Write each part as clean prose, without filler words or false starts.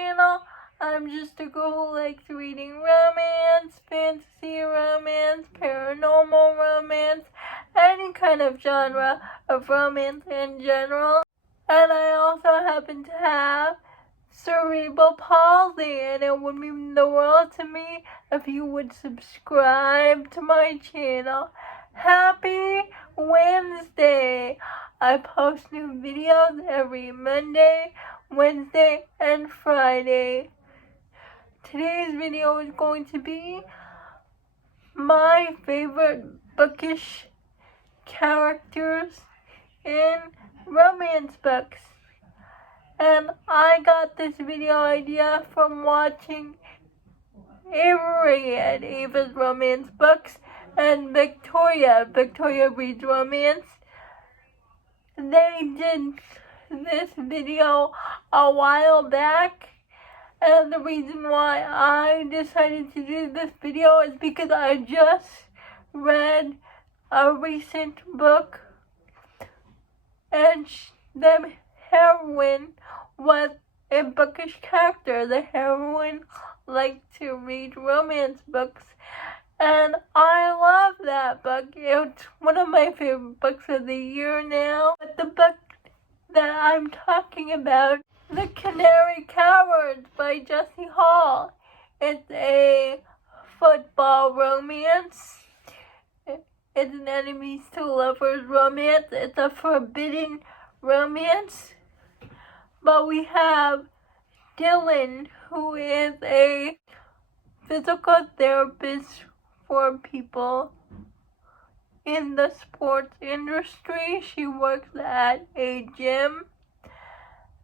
channel. I'm just a girl who likes reading romance, fantasy romance, paranormal romance, any kind of genre of romance in general. And I also happen to have cerebral palsy, and it would mean the world to me if you would subscribe to my channel. Happy Wednesday! I post new videos every Monday, Wednesday, and Friday. Today's video is going to be my favorite bookish characters in romance books. And I got this video idea from watching Avery at Ava's Romance Books and Victoria. Victoria reads romance. They did this video a while back, and the reason why I decided to do this video is because I just read a recent book, and the heroine was a bookish character. The heroine liked to read romance books, and I love that book. It's one of my favorite books of the year now. But the book that I'm talking about, The Canary Cowards by Jessie Hall. It's a football romance. It's an enemies to lovers romance. It's a forbidden romance. But we have Dylan, who is a physical therapist for people in the sports industry. She works at a gym,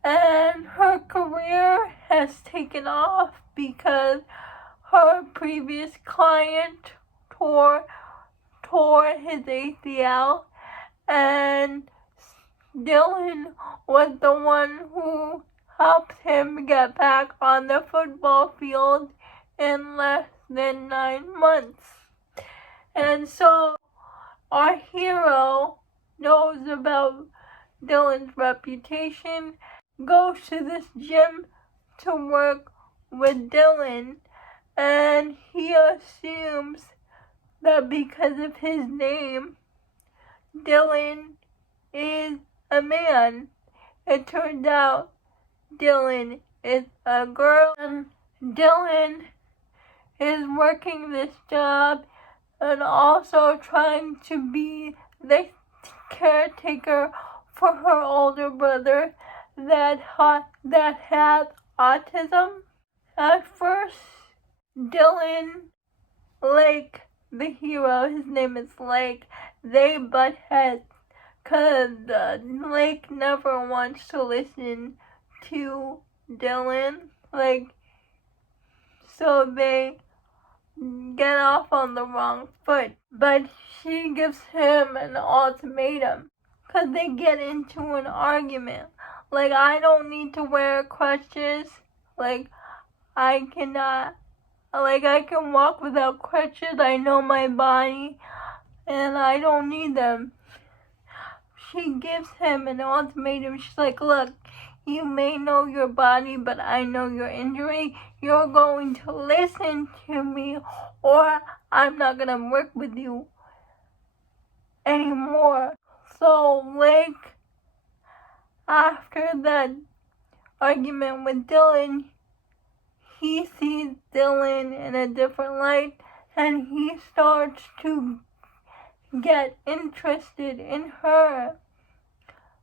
and her career has taken off because her previous client tore his ACL, and Dylan was the one who helped him get back on the football field in less than 9 months. And so our hero knows about Dylan's reputation, goes to this gym to work with Dylan, and he assumes that because of his name, Dylan is a man. It turns out Dylan is a girl, and Dylan is working this job and also trying to be the caretaker for her older brother that has autism. At first, Dylan, Lake, the hero, his name is Lake, they butt heads because Lake never wants to listen to Dylan, so they get off on the wrong foot. But she gives him an ultimatum because they get into an argument. I don't need to wear crutches. I can walk without crutches. I know my body, and I don't need them. She gives him an ultimatum. She's like, look, you may know your body, but I know your injury. You're going to listen to me, or I'm not going to work with you anymore. So, after that argument with Dylan, he sees Dylan in a different light, and he starts to get interested in her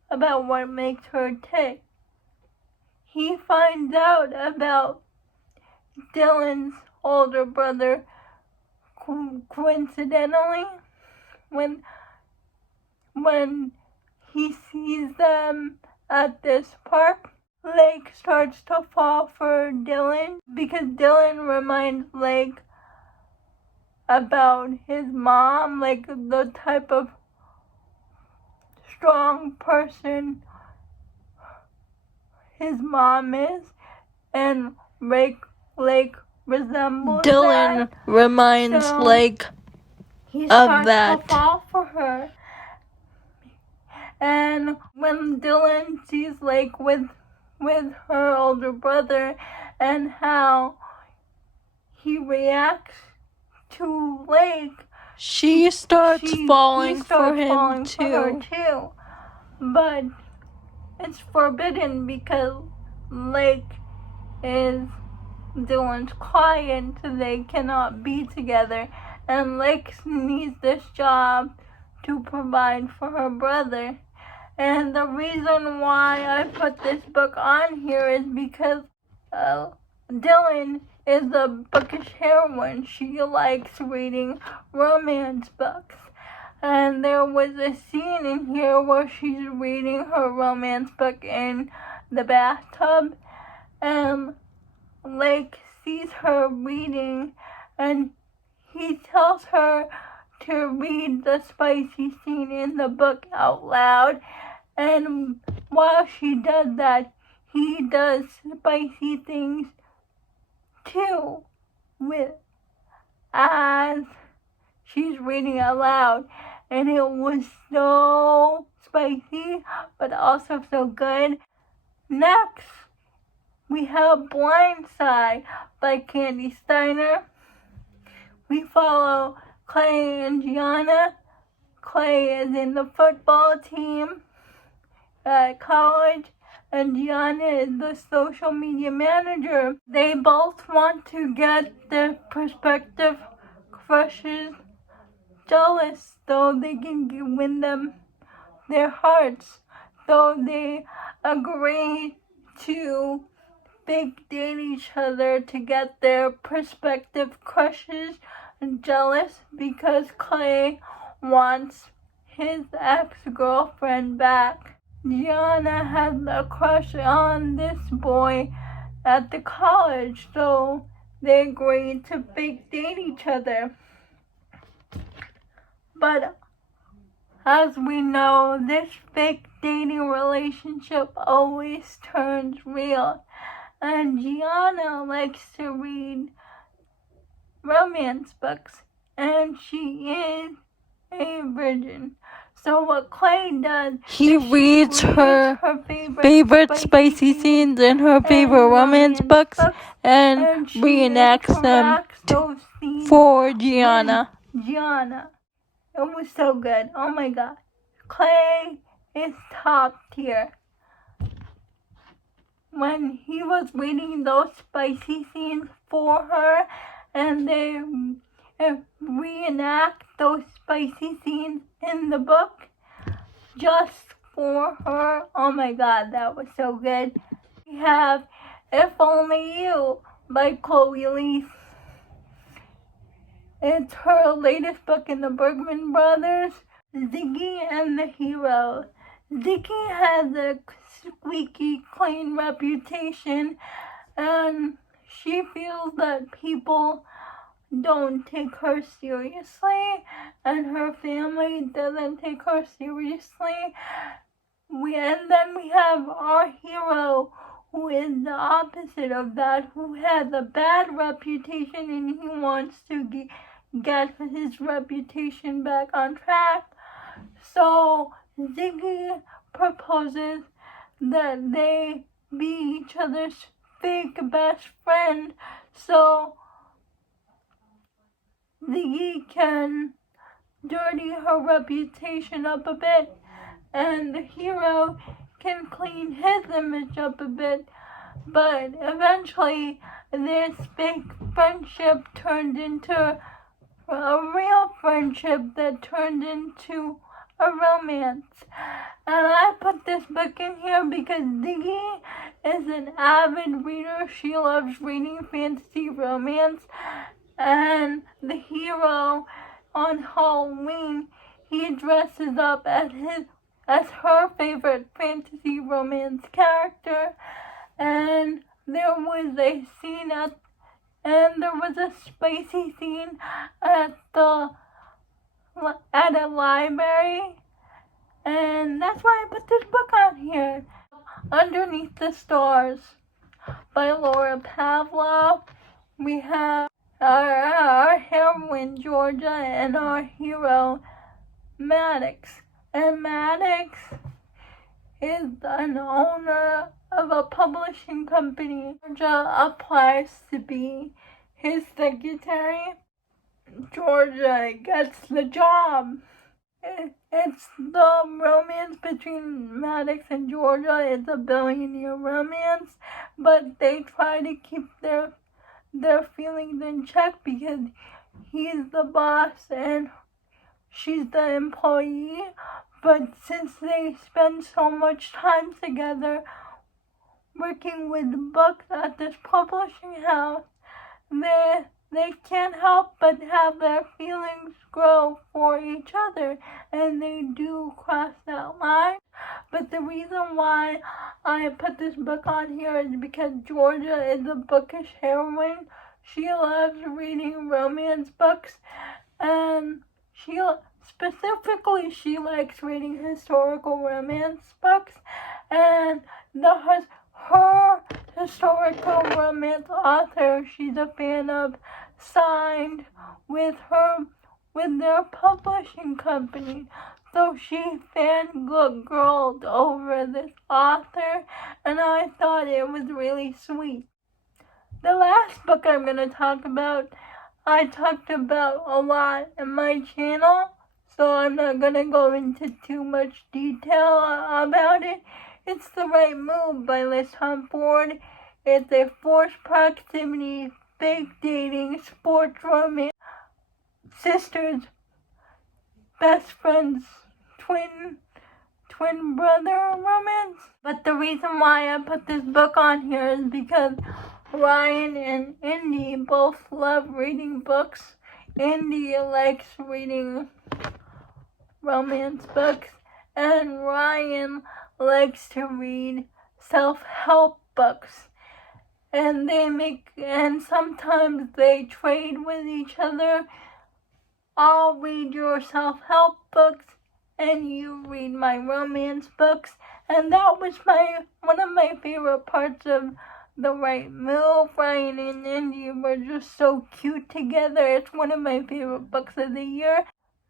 about what makes her tick. He finds out about Dylan's older brother coincidentally when he sees them at this park. Lake starts to fall for Dylan because Dylan reminds Lake about his mom, the type of strong person his mom is, and Lake resembles Dylan that. reminds So Lake he of starts that. to fall for her. And when Dylan sees Lake with her older brother, and how he reacts to Lake. She starts falling for him for her too. too. But it's forbidden because Lake is Dylan's client, so they cannot be together. And Lake needs this job to provide for her brother. And the reason why I put this book on here is because Dylan is a bookish heroine. She likes reading romance books. And there was a scene in here where she's reading her romance book in the bathtub. And Lake sees her reading, and he tells her to read the spicy scene in the book out loud. And while she does that, he does spicy things too, as she's reading out loud. And it was so spicy, but also so good. Next, we have Blindside by Candy Steiner. We follow Clay and Gianna. Clay is in the football team at college, and Gianna is the social media manager. They both want to get their prospective crushes jealous so they can win them their hearts. So they agree to fake date each other to get their prospective crushes jealous because Clay wants his ex-girlfriend back. Gianna has a crush on this boy at the college, so they agree to fake date each other. But as we know, this fake dating relationship always turns real. And Gianna likes to read romance books, and she is a virgin. So what Clay does, he reads her favorite spicy scenes in her favorite romance books and reenacts them for Gianna. It was so good. Oh my god. Clay is top tier. When he was reading those spicy scenes for her, and they reenact those spicy scenes in the book just for her. Oh my god, that was so good. We have If Only You by Chloe Leaf. It's her latest book in the Bergman Brothers, Ziggy and the Hero. Ziggy has a squeaky clean reputation, and she feels that people don't take her seriously, and her family doesn't take her seriously. And then we have our hero, who is the opposite of that, who has a bad reputation, and he wants to get his reputation back on track. So Ziggy proposes that they be each other's fake best friend, so Ziggy can dirty her reputation up a bit, and the hero can clean his image up a bit. But eventually, this fake friendship turned into a real friendship that turned into a romance. And I put this book in here because Ziggy is an avid reader. She loves reading fantasy romance. And the hero, on Halloween, he dresses up as her favorite fantasy romance character. And there was a spicy scene at a library, and that's why I put this book on here. Underneath the Stars by Laura Pavlov. We have our heroine Georgia and our hero Maddox. And Maddox is an owner of a publishing company. Georgia applies to be his secretary. Georgia gets the job. It's the romance between Maddox and Georgia. It's a billionaire romance, but they try to keep their feelings in check because he's the boss and she's the employee. But since they spend so much time together working with books at this publishing house, they can't help but have their feelings grow for each other, and they do cross that line. But the reason why I put this book on here is because Georgia is a bookish heroine. She loves reading romance books, and she likes reading historical romance books, and her historical romance author she's a fan of signed with their publishing company. So she fangirled over this author, and I thought it was really sweet. The last book I'm going to talk about, I talked about a lot in my channel, so I'm not going to go into too much detail about it. It's The Right Move by Liz Tom Ford. It's a forced proximity, fake dating, sports romance, sisters, best friends, twin brother romance. But the reason why I put this book on here is because Ryan and Indy both love reading books. Indy likes reading romance books, and Ryan likes to read self-help books. And sometimes they trade with each other. I'll read your self-help books and you read my romance books. And that was one of my favorite parts of The Right Move. Ryan and Indy were just so cute together. It's one of my favorite books of the year.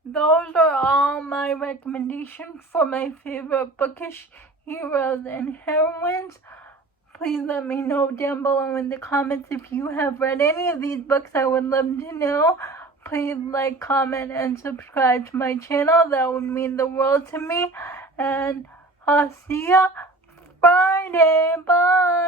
Those are all my recommendations for my favorite bookish heroes and heroines. Please let me know down below in the comments if you have read any of these books. I would love to know. Please like, comment, and subscribe to my channel. That would mean the world to me. And I'll see ya Friday. Bye.